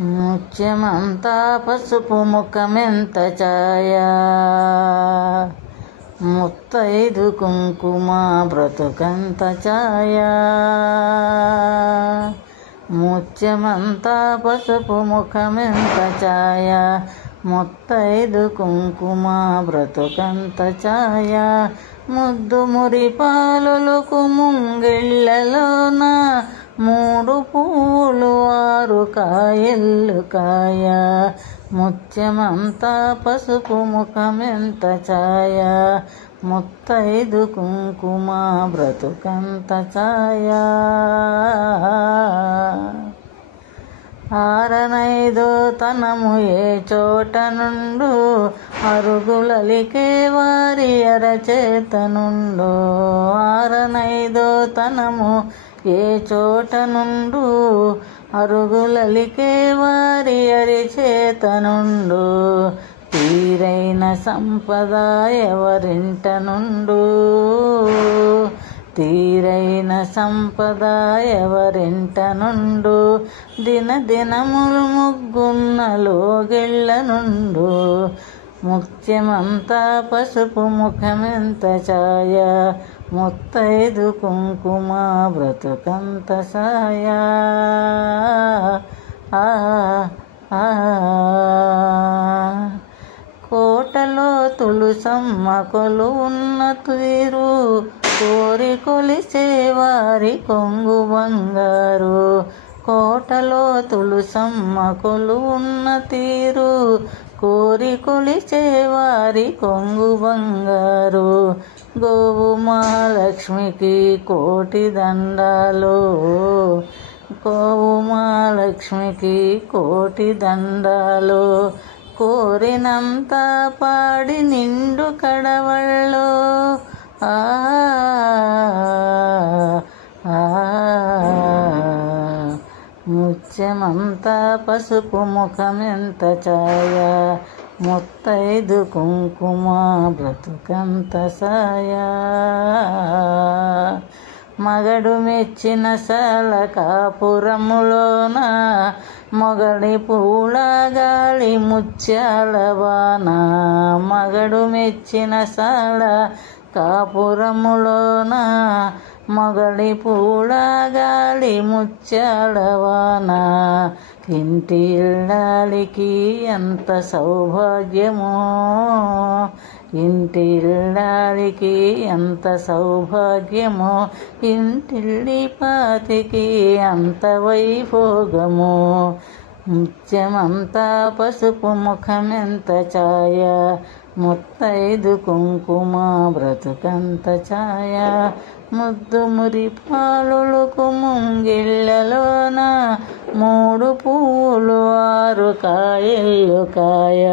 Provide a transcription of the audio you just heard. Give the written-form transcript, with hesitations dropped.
ముత్యమంతా పసుపు ముఖమెంత ఛాయ, ముత్తైదు కుంకుమ బ్రతుకంత ఛాయ. ముత్యమంతా పసుపు ముఖమెంత ఛాయ, ముత్తైదు కుంకుమ బ్రతుకంత ఛాయ. ముద్దు మురి పాలులకు ముంగిళ్ళలోన, మూడు పువ్వులు ఆరు కాయలు కాయ. ముత్యమంతా పసుపు ముఖమెంత ఛాయ, ముత్తైదు కుంకుమ బ్రతుకంత ఛాయ. ఆరనైదో తనము ఏ చోట నుండు, అరుగులలికే వారి అరచేత నుండు. ఆరనైదో తనము ఏ చోట నుండు, అరుగులలికే వారి అరిచేత నుండు. తీరైన సంపద ఎవరింట నుండు, తీరైన సంపద ఎవరింట నుండు. దినదినములు ముగ్గున్న లోగిళ్ళ నుండు. ముత్యమంతా పసుపు ముఖమెంత ఛాయ, ముత్తైదు కుంకుమ బ్రతుకంత ఛాయ. కోటలో తులసమ్మ కొలువున్న తీరు, కోరి కొలిసే వారి కొంగు బంగారు. కోటలో తులసమ్మ కొలువున్న తీరు, కోరి కొలిసే వారి కొంగు బంగారు. గోవు మహాలక్ష్మికి కోటి దండాలు, గోవు మహాలక్ష్మికి కోటి దండాలు. కోరినంత పాడి నిండు కడవళ్ళు, ముత్యమంతా పసుపు ముఖమెంత ఛాయ, ముత్తైదు కుంకుమ బ్రతుకంత ఛాయ. మగడు మెచ్చిన శాల కాపురములోన, మొగడి పూల గాలి ముత్యాల వాన. మగడు మెచ్చిన శాల కాపురములోన, మొగడి పూల గాలి ముత్యాల వాన. ఇంటి ఇల్లాలికి ఎంత సౌభాగ్యమో, ఇంటి ఇల్లాలికి ఎంత సౌభాగ్యమో. ఇంటిల్లి పాతికి అంత వైభోగము. ముత్యమంతా పసుపు ముఖమెంత ఛాయ, ముత్తైదు కుంకుమ బ్రతుకంత ఛాయ. ముద్దు మురి పాలులకు ముంగిళ్ళలోన, మూడు పువ్వులు ఆరు కాయలు కాయ.